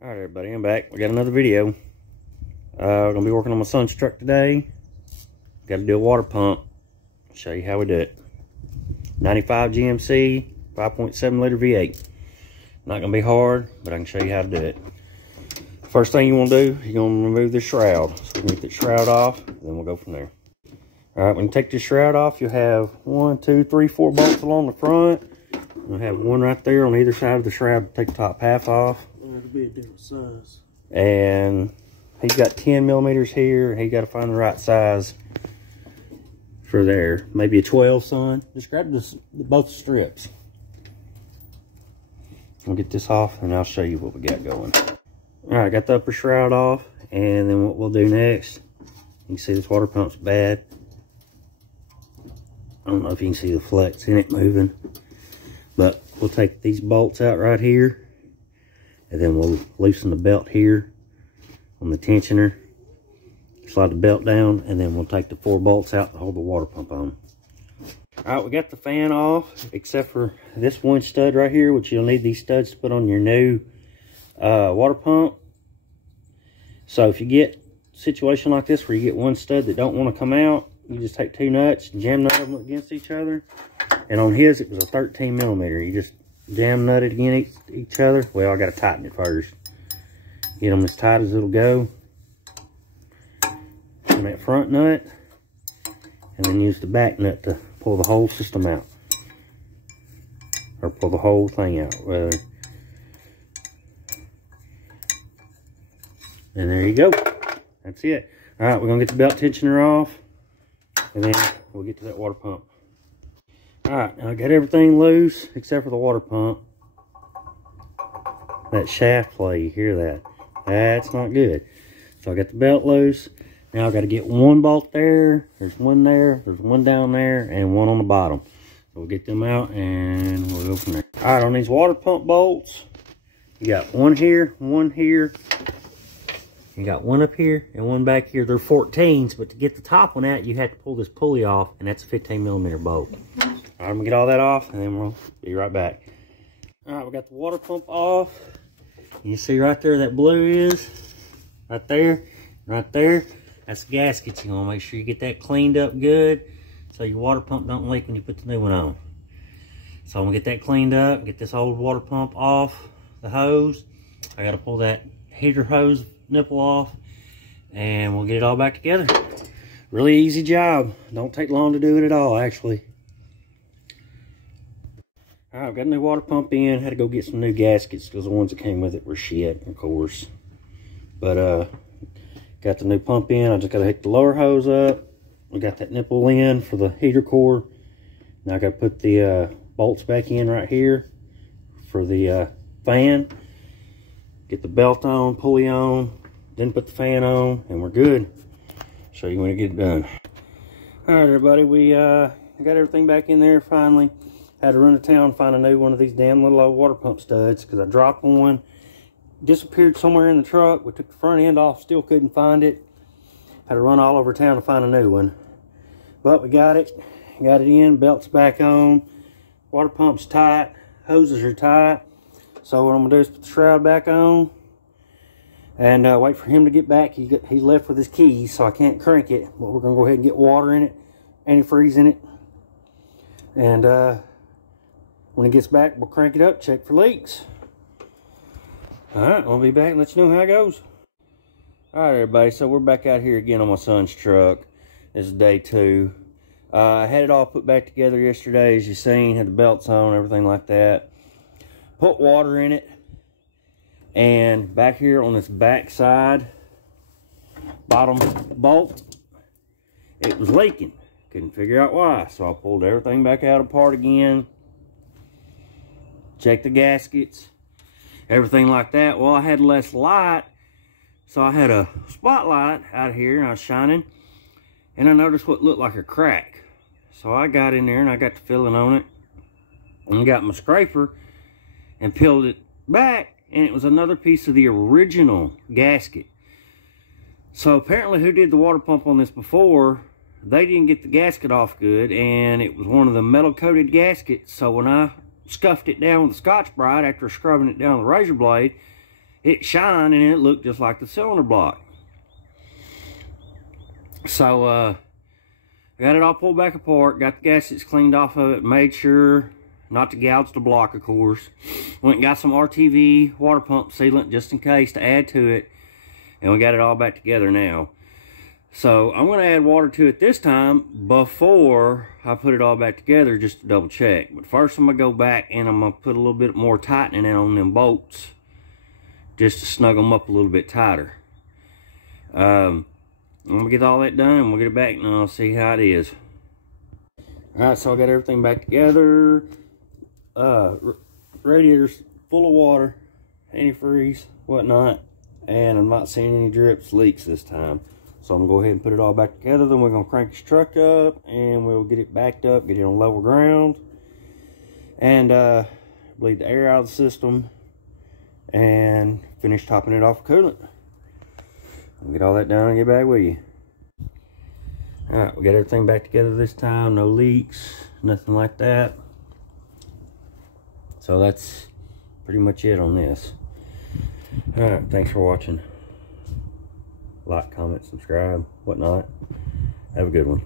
All right, everybody, I'm back. We got another video. We're gonna be working on my son's truck today. Got to do a water pump. Show you how we do it. 95 GMC, 5.7 liter V8. Not gonna be hard, but I can show you how to do it. First thing you want to do, you're gonna remove the shroud. So we can get the shroud off, then we'll go from there. All right, when you take the shroud off, you'll have 1, 2, 3, 4 bolts along the front. You'll have one right there on either side of the shroud to take the top half off. It'll be a different size. And he's got 10 millimeters here. He got to find the right size for there. Maybe a 12, son. Just grab both strips. I'll get this off and I'll show you what we got going. All right, got the upper shroud off, and then what we'll do next, you can see this water pump's bad. I don't know if you can see the flex in it moving, but we'll take these bolts out right here, and then we'll loosen the belt here on the tensioner, slide the belt down, and then we'll take the 4 bolts out to hold the water pump on. All right, we got the fan off, except for this one stud right here, which you'll need these studs to put on your new water pump. So if you get a situation like this where you get one stud that don't want to come out, you just take 2 nuts, jam nut them against each other. And on his, it was a 13 millimeter. You just jam nutted against each other. Well, I got to tighten it first. Get them as tight as it'll go. And that front nut, and then use the back nut to pull the whole system out, or pull the whole thing out, rather. And there you go. That's it. All right, we're gonna get the belt tensioner off, and then we'll get to that water pump. All right, now I got everything loose except for the water pump. That shaft play, you hear that? That's not good. So I got the belt loose. Now I got to get one bolt there. There's one there. There's one down there, and one on the bottom. So we'll get them out, and we'll go from there. All right, on these water pump bolts, you got one here, one here. You got one up here and one back here. They're 14s, but to get the top one out, you have to pull this pulley off, and that's a 15 millimeter bolt. All right, I'm gonna get all that off, and then we'll be right back. All right, we got the water pump off. You see right there, that blue is right there, right there. That's the gasket. You want to make sure you get that cleaned up good so your water pump don't leak when you put the new one on. So I'm gonna get that cleaned up, get this old water pump off the hose. I got to pull that heater hose nipple off, and we'll get it all back together. Really easy job. Don't take long to do it at all, actually. All right, I've got a new water pump in. Had to go get some new gaskets because the ones that came with it were shit, of course. But got the new pump in. I just got to hook the lower hose up. We got that nipple in for the heater core. Now I got to put the bolts back in right here for the fan. Get the belt on, pulley on, then put the fan on, and we're good. Show you when I get it done. All right, everybody, we got everything back in there finally. Had to run to town and find a new one of these damn little old water pump studs because I dropped one. Disappeared somewhere in the truck. We took the front end off, still couldn't find it. Had to run all over town to find a new one. But we got it. Got it in, belt's back on. Water pump's tight, hoses are tight. So what I'm gonna do is put the shroud back on and wait for him to get back. He left with his keys, so I can't crank it. But we're gonna go ahead and get water in it, antifreeze in it. And when he gets back, we'll crank it up, check for leaks. All right, I'll be back and let you know how it goes. All right, everybody, so we're back out here again on my son's truck. This is day 2. I had it all put back together yesterday, as you seen, had the belts on, everything like that. Put water in it, and back here on this back side, bottom bolt, it was leaking. Couldn't figure out why, so I pulled everything back out apart again, checked the gaskets, everything like that. Well, I had less light, so I had a spotlight out here, and I was shining, and I noticed what looked like a crack. So I got in there, and I got to feeling on it, and got my scraper, and peeled it back, and it was another piece of the original gasket. So apparently who did the water pump on this before, they didn't get the gasket off good, and it was one of the metal coated gaskets. So when I scuffed it down with a Scotch-Brite after scrubbing it down with a razor blade, it shined and it looked just like the cylinder block. So I got it all pulled back apart, got the gaskets cleaned off of it, made sure not to gouge the block, of course. Went and got some RTV water pump sealant just in case to add to it, and we got it all back together now. So I'm going to add water to it this time before I put it all back together, just to double check. But first I'm going to go back and I'm going to put a little bit more tightening on them bolts, just to snug them up a little bit tighter. I'm going to get all that done and we'll get it back and I'll see how it is. Alright, so I got everything back together. Radiator's full of water, antifreeze, whatnot, and I'm not seeing any drips, leaks this time. So I'm gonna go ahead and put it all back together. Then we're gonna crank this truck up and we'll get it backed up, get it on level ground, and bleed the air out of the system and finish topping it off with coolant. I'll get all that done and get back with you. Alright, we got everything back together this time, no leaks, nothing like that. So that's pretty much it on this. Alright, thanks for watching. Like, comment, subscribe, whatnot. Have a good one.